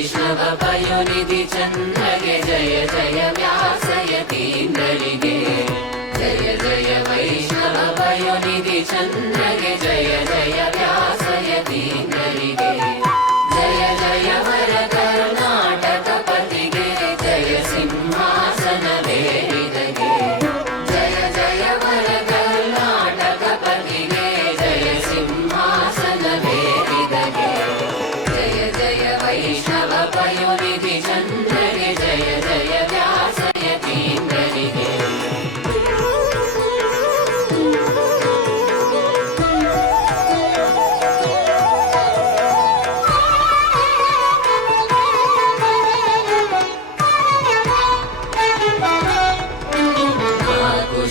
ವೈಷ್ಣವ ಪಯೋನಿಧಿ ಚಂದ್ರಗೆ ಜಯ ಜಯ ವ್ಯಾಸಯತೀಂದ್ರರಿಗೆ ಜಯ ಜಯ ವೈಷ್ಣವ ಪಯೋನಿಧಿ ಚಂದ್ರಗೆ ಜಯ ಜಯ ವ್ಯಾಸಯತೀಂದ್ರರಿಗೆ ಜಯ ಜಯ ವರ ಕರ್ನಾಟಕ ಪತಿಗೆ ಜಯ ಸಿಂಹಾಸನ ವೇರಿದಗೆ ಜಯ ಜಯ ವರ ಕರ್ನಾಟಕ ಪತಿಗೆ ಜಯ ಸಿಂಹಾಸನ ವೇರಿದಗೆ ಜಯ ಜಯ ವೈಷ್ಣವ ಪಯೋನಿಧಿ ಚಂದ್ರಗೆ ಜಯ ಜಯ ವ್ಯಾಸಯತೀಂದ್ರರಿಗೆ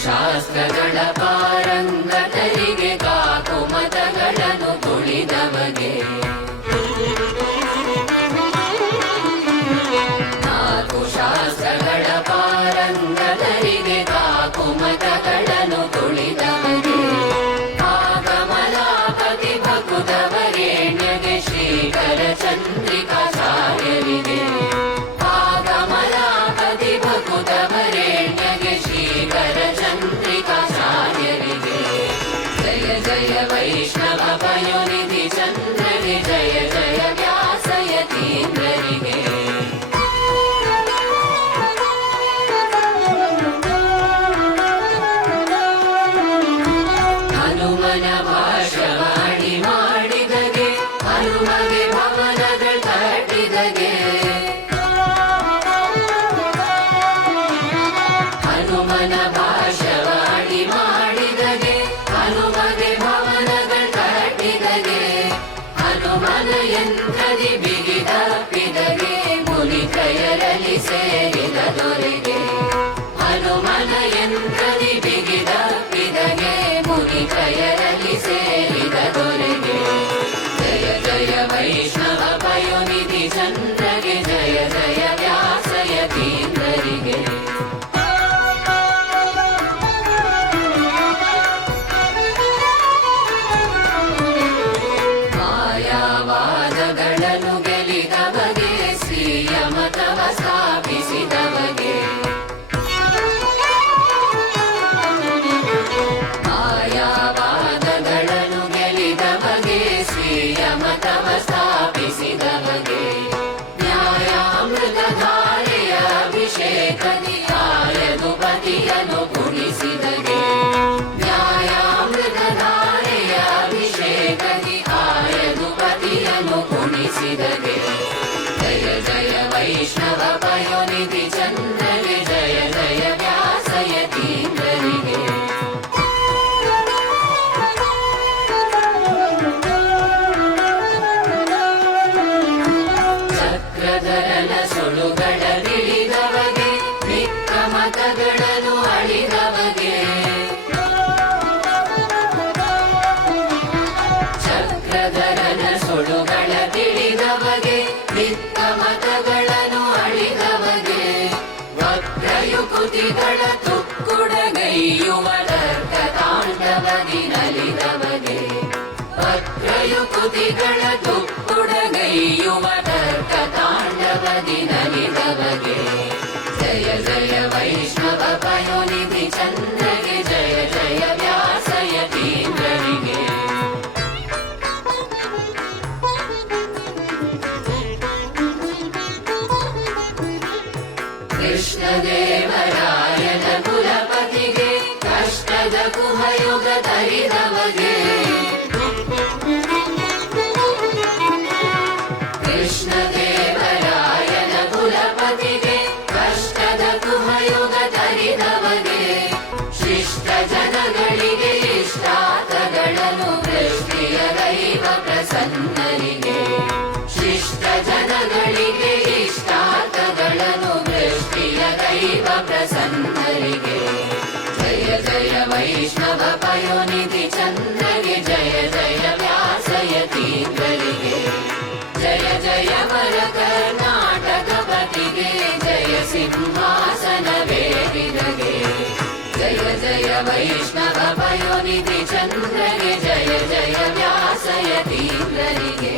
ಶಾಸ್ತ್ರಗಳ ಪಾರಂಗತರಿಗೆ ಕಾಕು ಮತಗಳನ್ನು ತುಳಿದವಗೆ ನಾಲ್ಕು ಶಾಸ್ತ್ರಗಳ ಪಾರಂಗತರಿಗೆ ಕಾಕು ಮತಗಳನ್ನು ತುಳಿದವಗೆ ಆಗಮಲಾಪತಿ ಭಕುತವರೇಣ್ಯಗೆ ಶ್ರೀಕರ ಚಂದ್ರಿಕಾಚಾರ್ಯರಿಗೆ ಆಗಮಲಾಪತಿ ಭಕುತವರೇಣ್ಯಗೆ ಶ್ರೀಕರ ಚಂದ್ರಿಕಾಚಾರ್ಯರಿಗೆ ಜಯ ಜಯ ವೈಷ್ಣವ ಪಯೋನಿಧಿ ಚಂದ್ರಗೆ ಜಯ ಜಯ ವ್ಯಾಸಯತೀಂದ್ರರಿಗೆ ಹನುಮನ ಭಾಷವಾಣಿ ಮಾಡಿದಗೆ ಹನುಮಗೆ ಭವನಗಳ ಕಟ್ಟಿದಗೆ ಹನುಮನ ಭಾಷವಾಣಿ ಮಾಡಿದಗೆ ಹನುಮಗೆ ಭವನಗಳ ಕಟ್ಟಿದಗೆ ಹನುಮನ ಯಂತ್ರದಿ ಬಿಗಿದಪ್ಪಿದಗೆ ಮುನಿಕಯರಲ್ಲಿ ಸೇರಿದ ದೊರೆಗೆ ಹನುಮನ ಯಂತ್ರದಿ ಬಿಗಿದಪ್ಪಿದಗೆ ಮುನಿಕಯರಲ್ಲಿ ಸೇರಿದ ದೊರೆಗೆ ಜಯ ಜಯ ವೈಷ್ಣವ ಪಯೋನಿಧಿ ಚಂದ್ರಗೆ ಜಯ ಜಯ ವ್ಯಾಸಯತೀಂದ್ರರಿಗೆ ಮಾಯಾವಾದಗಳನ್ನು ಗೆಲಿದವಗೆ ಶ್ರೀಯ ಮತವ ಸ್ಥಾಪಿಸಿದವಗೆ ಮಾಯಾವಾದಗಳನ್ನು ಗೆಲಿದವಗೆ ಶ್ರೀಯ ಮತವ ಸ್ಥಾಪಿಸಿದವಗೆ ನ್ಯಾಯಾಮೃತಧಾರೆಯ ಅಭಿಷೇಕದಿ ಆಯದು ಪತಿಯನ್ನು ಗುಣಿಸಿದಗೆ ನ್ಯಾಯಾಮೃತಧಾರೆಯ ಅಭಿಷೇಕದಿ ಆಯದು ಪತಿಯನ್ನು ಗುಣಿಸಿದಗೆ ಜಯ ಜಯ ವೈಷ್ಣವ ಪಯೋನಿಧಿ ಚಂದ್ರಗೆ ಜಯ ಜಯ ವ್ಯಾಸಯತೀಂದ್ರರಿಗೆ ಚಕ್ರಧರನ ಸುಳುಗಳ ತಿಳಿದವಗೆ ಮಿಕ್ಕ ಮತಗಳನ್ನು ಅಳಿದವಗೆ ಚಕ್ರಧರನ ಸುಳುಗಳ ತಿಳಿದವಗೆ ಮಿಕ್ಕ ಮತಗಳನ್ನು ಅಳಿದವಗೆ ವಕ್ರಯುಕುತಿಗಳ ತುಕ್ಕುಡಗೈಯುವ ತರ್ಕ ತಾಂಡವದಿ ನಲಿದವಗೆ ವಕ್ರಯುಕುತಿಗಳ ತುಕ್ಕುಡಗೈಯುವ ತರ್ಕ ತಾಂಡವದಿ ನಲಿದವಗೆ ಜಯ ಜಯ ವೈಷ್ಣವ ಪಯೋನಿಧಿ ಚಂದ್ರಗೆ ಜಯ ಜಯ ವ್ಯಾಸಯತೀಂದ್ರರಿಗೆ ಕೃಷ್ಣದೇವರಾಯನ ಕುಲಪತಿಗೆ ಕಷ್ಟದ ಕುಹಯುಗ ತರಿದವಗೆ ಕೃಷ್ಣದೇವರಾಯನ ಕುಲಪತಿಗೆ ಕಷ್ಟದ ಕುಹಯುಗ ತರಿದವಗೆ ಶಿಷ್ಟ ಜನಗಳಿಗೆ ಇಷ್ಟಾರ್ಥಗಳನ್ನು ವೃಷ್ಟಿಯ ದೈವ ಪ್ರಸನ್ನರಿಗೆ ಶಿಷ್ಟ ಜನಗಳಿಗೆ ಇಷ್ಟಾರ್ಥಗಳನ್ನು ವೃಷ್ಟಿಯ ದೈವ ಪ್ರಸನ್ನರಿಗೆ ಜಯ ಜಯ ವೈಷ್ಣವ ಪಯೋನಿಧಿ ಚಂದ್ರಗೆ ಜಯ ಜಯ ವ್ಯಾಸಯತೀಂದ್ರರಿಗೆ ಜಯ ಜಯ ವರ ಕರ್ನಾಟಕ ಪತಿಗೆ ಜಯ ಸಿಂಹಾಸನ ವೇರಿದಗೆ ಜಯ ಜಯ ವೈಷ್ಣವ ಪಯೋನಿಧಿ ಚಂದ್ರಗೆ ಜಯ ಜಯ ವ್ಯಾಸಯತೀಂದ್ರರಿಗೆ